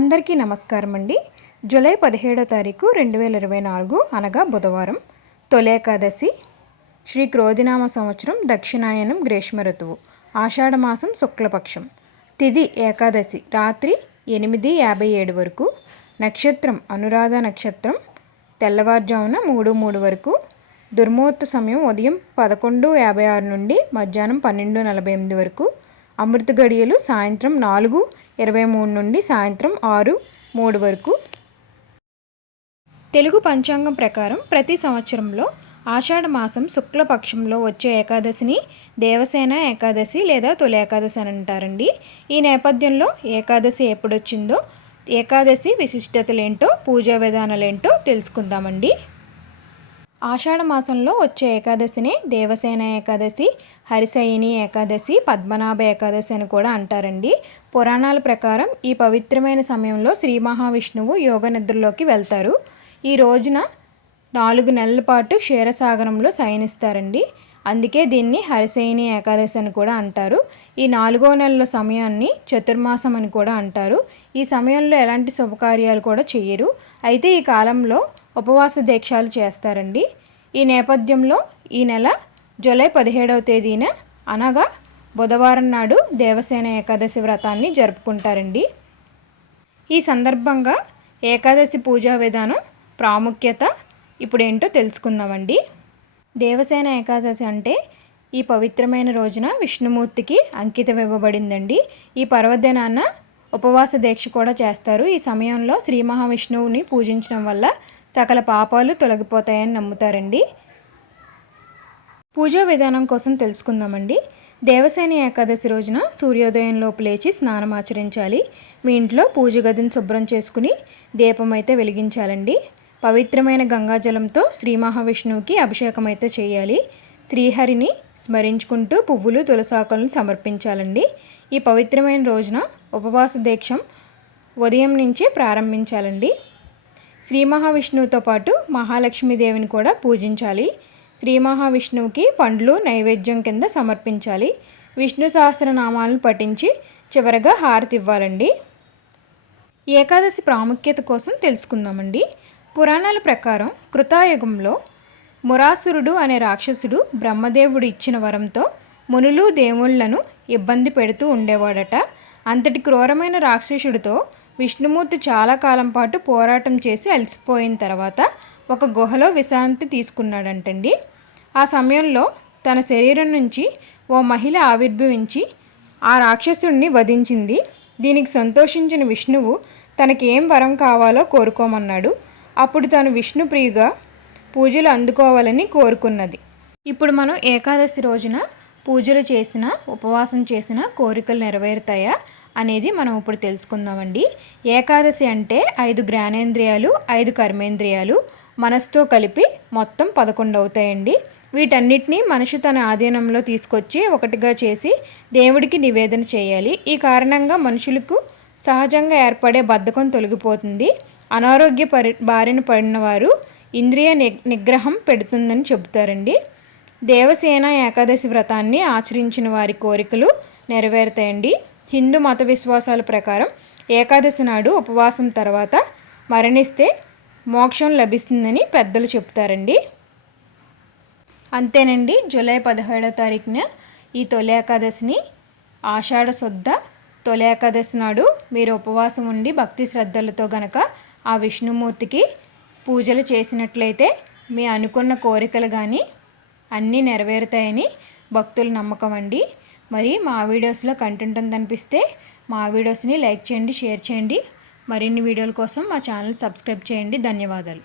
అందరికీ నమస్కారం అండి. జూలై 17వ తారీఖు 2024 అనగా బుధవారం, తొలి ఏకాదశి, శ్రీ క్రోధినామ సంవత్సరం, దక్షిణాయనం, గ్రీష్మ ఋతువు, ఆషాఢమాసం, శుక్లపక్షం, తిథి ఏకాదశి రాత్రి 8:57 వరకు, నక్షత్రం అనురాధ నక్షత్రం, తెల్లవారుజామున 3:03 వరకు, దుర్ముహూర్త సమయం ఉదయం 11:56 నుండి మధ్యాహ్నం 12:48 వరకు, అమృత గడియలు సాయంత్రం 4:23 నుండి సాయంత్రం 6:03 వరకు. తెలుగు పంచాంగం ప్రకారం ప్రతి సంవత్సరంలో ఆషాఢ మాసం శుక్లపక్షంలో వచ్చే ఏకాదశిని దేవసేన ఏకాదశి లేదా తొలి ఏకాదశి అని అంటారండి. ఈ నేపథ్యంలో ఏకాదశి ఎప్పుడొచ్చిందో, ఏకాదశి విశిష్టతలేంటో, పూజా విధానాలేంటో తెలుసుకుందామండి. ఆషాఢ మాసంలో వచ్చే ఏకాదశినే దేవసేన ఏకాదశి, హరిశయని ఏకాదశి, పద్మనాభ ఏకాదశి అని కూడా అంటారండి. పురాణాల ప్రకారం ఈ పవిత్రమైన సమయంలో శ్రీ మహావిష్ణువు యోగ నిద్రలోకి వెళ్తారు. ఈ రోజున 4 నెలల పాటు క్షీరసాగరంలో శయనిస్తారండి. అందుకే దీన్ని హరిశయని ఏకాదశి అని కూడా అంటారు. ఈ 4వ నెలల సమయాన్ని చతుర్మాసం అని కూడా అంటారు. ఈ సమయంలో ఎలాంటి శుభకార్యాలు కూడా చేయరు. అయితే ఈ కాలంలో ఉపవాస దీక్షలు చేస్తారండి. ఈ నేపథ్యంలో ఈ నెల జూలై 17వ తేదీన అనగా బుధవారం నాడు దేవసేన ఏకాదశి వ్రతాన్ని జరుపుకుంటారండి. ఈ సందర్భంగా ఏకాదశి పూజా విధానం ప్రాముఖ్యత ఇప్పుడు ఏంటో తెలుసుకుందామండి. దేవసేన ఏకాదశి అంటే ఈ పవిత్రమైన రోజున విష్ణుమూర్తికి అంకితం ఇవ్వబడిందండి. ఈ పర్వదినాన ఉపవాస దీక్ష కూడా చేస్తారు. ఈ సమయంలో శ్రీ మహావిష్ణువుని పూజించడం వల్ల సకల పాపాలు తొలగిపోతాయని నమ్ముతారండి. పూజా విధానం కోసం తెలుసుకుందామండి. దేవసేన ఏకాదశి రోజున సూర్యోదయంలోపు లేచి స్నానం ఆచరించాలి. మీ ఇంట్లో పూజ గదిని శుభ్రం చేసుకుని దీపం అయితే వెలిగించాలండి. పవిత్రమైన గంగాజలంతో శ్రీ మహావిష్ణువుకి అభిషేకం అయితే చేయాలి. శ్రీహరిని స్మరించుకుంటూ పువ్వులు, తులసాకులను సమర్పించాలండి. ఈ పవిత్రమైన రోజున ఉపవాస దీక్ష ఉదయం నుంచే ప్రారంభించాలండి. శ్రీ మహావిష్ణువుతో పాటు మహాలక్ష్మీదేవిని కూడా పూజించాలి. శ్రీ మహావిష్ణువుకి పండ్లు నైవేద్యం కింద సమర్పించాలి. విష్ణు సహస్రనామాలను పఠించి చివరగా హారతి ఇవ్వాలండి. ఏకాదశి ప్రాముఖ్యత కోసం తెలుసుకుందామండి. పురాణాల ప్రకారం కృతాయుగంలో మురాసురుడు అనే రాక్షసుడు బ్రహ్మదేవుడు ఇచ్చిన వరంతో మునులు దేవుళ్లను ఇబ్బంది పెడుతూ ఉండేవాడట. అంతటి క్రూరమైన రాక్షసుడితో విష్ణుమూర్తి చాలా కాలం పాటు పోరాటం చేసి అలసిపోయిన తర్వాత ఒక గుహలో విశ్రాంతి తీసుకున్నాడంటండి. ఆ సమయంలో తన శరీరం నుంచి ఓ మహిళ ఆవిర్భవించి ఆ రాక్షసుడిని వధించింది. దీనికి సంతోషించిన విష్ణువు తనకి ఏం వరం కావాలో కోరుకోమన్నాడు. అప్పుడు తను విష్ణుప్రియుగా పూజలు అందుకోవాలని కోరుకున్నది. ఇప్పుడు మనం ఏకాదశి రోజున పూజలు చేసిన, ఉపవాసం చేసిన కోరికలు నెరవేరుతాయా అనేది మనం ఇప్పుడు తెలుసుకుందామండి. ఏకాదశి అంటే 5 జ్ఞానేంద్రియాలు, 5 కర్మేంద్రియాలు, మనసుతో కలిపి మొత్తం 11 అవుతాయండి. వీటన్నిటినీ మనిషి తన ఆధీనంలో తీసుకొచ్చి ఒకటిగా చేసి దేవుడికి నివేదన చేయాలి. ఈ కారణంగా మనుషులకు సహజంగా ఏర్పడే బద్ధకం తొలగిపోతుంది. అనారోగ్య బారిన పడిన వారు ఇంద్రియ నిగ్రహం పెడుతుందని చెబుతారండి. దేవసేన ఏకాదశి వ్రతాన్ని ఆచరించిన వారి కోరికలు నెరవేరుతాయండి. హిందూ మత విశ్వాసాల ప్రకారం ఏకాదశి నాడు ఉపవాసం తర్వాత మరణిస్తే మోక్షం లభిస్తుందని పెద్దలు చెప్తారండి. అంతేనండి. జూలై 17వ తారీఖున ఈ తొలి ఏకాదశిని, ఆషాఢ శుద్ధ తొలి ఏకాదశి నాడు మీరు ఉపవాసం ఉండి భక్తి శ్రద్ధలతో గనక ఆ విష్ణుమూర్తికి పూజలు చేసినట్లయితే మీ అనుకున్న కోరికలు కానీ అన్నీ నెరవేరుతాయని భక్తుల నమ్మకం అండి. మరి మా వీడియోస్లో కంటెంట్ ఉందనిపిస్తే మా వీడియోస్ని లైక్ చేయండి, షేర్ చేయండి. మరిన్ని వీడియోల కోసం మా ఛానల్ సబ్స్క్రైబ్ చేయండి. ధన్యవాదాలు.